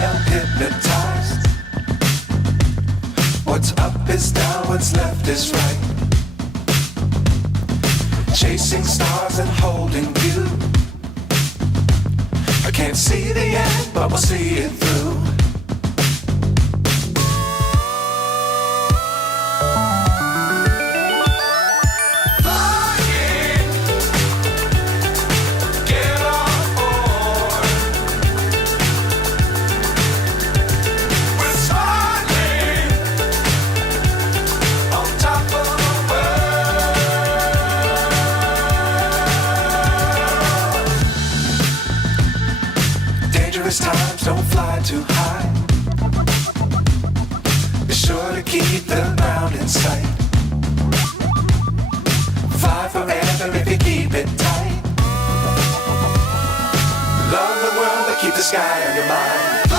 am hypnotized. What's up is down, what's left is right. Chasing stars and holding you. I can't see the end, but we'll see it through. Times don't fly too high. Be sure to keep the ground in sight. Fly forever if you keep it tight. Love the world, but keep the sky on your mind.